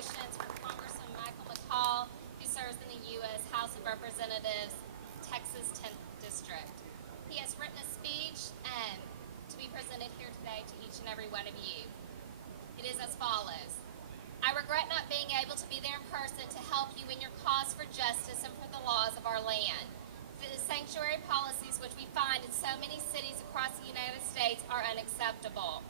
demonstrations for Congressman McCall, who serves in the U.S. House of Representatives, Texas 10th District. He has written a speech to be presented here today to each and every one of you. It is as follows. I regret not being able to be there in person to help you in your cause for justice and for the laws of our land. The sanctuary policies which we find in so many cities across the United States are unacceptable.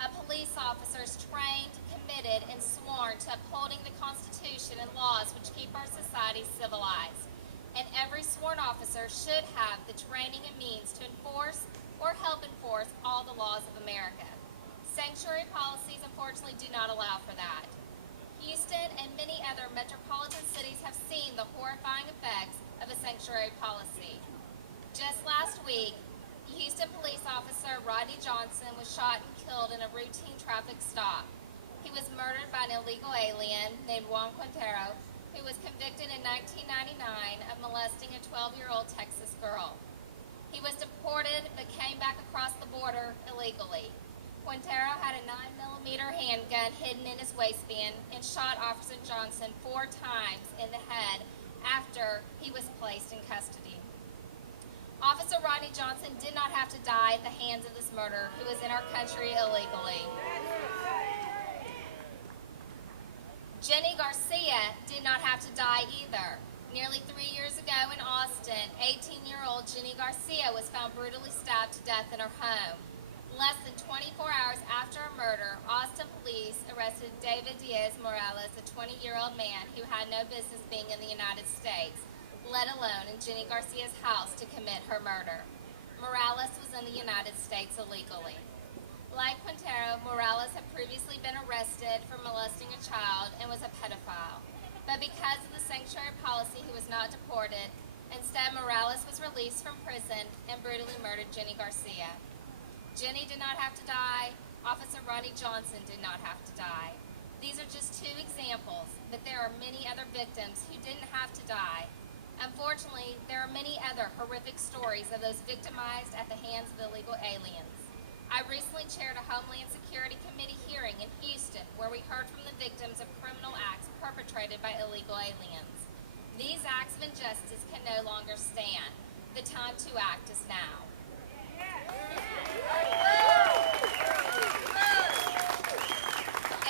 A police officer is trained, committed, and sworn to upholding the Constitution and laws which keep our society civilized. And every sworn officer should have the training and means to enforce or help enforce all the laws of America. Sanctuary policies, unfortunately, do not allow for that. Houston and many other metropolitan cities have seen the horrifying effects of a sanctuary policy. Just last week, Houston police officer Rodney Johnson was shot and killed in a routine traffic stop. He was murdered by an illegal alien named Juan Quintero, who was convicted in 1999 of molesting a 12-year-old Texas girl. He was deported but came back across the border illegally. Quintero had a 9mm handgun hidden in his waistband and shot Officer Johnson 4 times in the head after he was placed in custody. Officer Rodney Johnson did not have to die at the hands of this murderer who was in our country illegally. Jenny Garcia did not have to die either. Nearly 3 years ago in Austin, 18-year-old Jenny Garcia was found brutally stabbed to death in her home. Less than 24 hours after her murder, Austin police arrested David Diaz Morales, a 20-year-old man who had no business being in the United States, let alone in Jenny Garcia's house to commit her murder. Morales was in the United States illegally. Like Quintero, Morales had previously been arrested for molesting a child and was a pedophile. But because of the sanctuary policy, he was not deported. Instead, Morales was released from prison and brutally murdered Jenny Garcia. Jenny did not have to die. Officer Rodney Johnson did not have to die. These are just 2 examples, but there are many other victims who didn't have to die. Unfortunately, there are many other horrific stories of those victimized at the hands of illegal aliens. I recently chaired a Homeland Security Committee hearing in Houston where we heard from the victims of criminal acts perpetrated by illegal aliens. These acts of injustice can no longer stand. The time to act is now.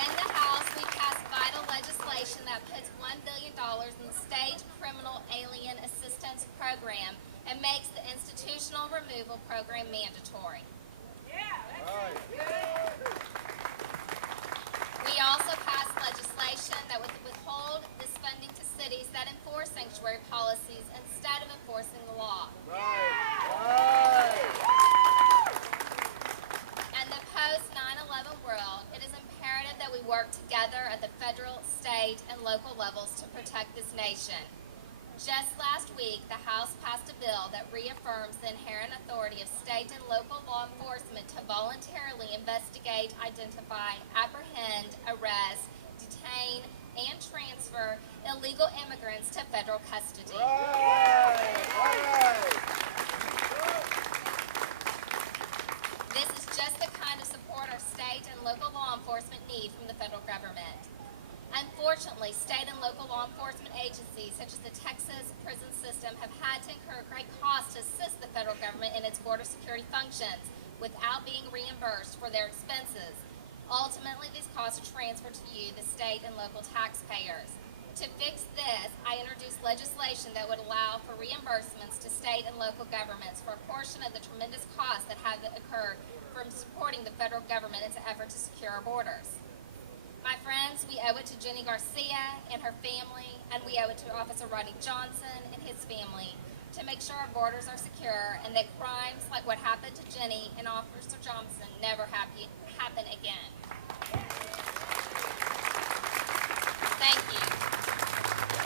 In the House, we passed vital legislation that puts $1 billion in the State Criminal Alien Assistance Program and makes the institutional removal program mandatory. We also passed legislation that would withhold this funding to cities that enforce sanctuary policies instead of enforcing the law. In the post-9/11 world, it is imperative that we work together at the federal, state, and local levels to protect this nation. Just last week, the House passed a bill that reaffirms the inherent authority of state and local law enforcement to voluntarily investigate, identify, apprehend, arrest, detain, and transfer illegal immigrants to federal custody. This is just the kind of support our state and local law enforcement need from the federal government. Unfortunately, state and local law enforcement agencies, such as the Texas prison system, have had to incur great costs to assist the federal government in its border security functions without being reimbursed for their expenses. Ultimately, these costs are transferred to you, the state and local taxpayers. To fix this, I introduced legislation that would allow for reimbursements to state and local governments for a portion of the tremendous costs that have occurred from supporting the federal government in its effort to secure our borders. My friends, we owe it to Jenny Garcia and her family, and we owe it to Officer Rodney Johnson and his family to make sure our borders are secure and that crimes like what happened to Jenny and Officer Johnson never happen again.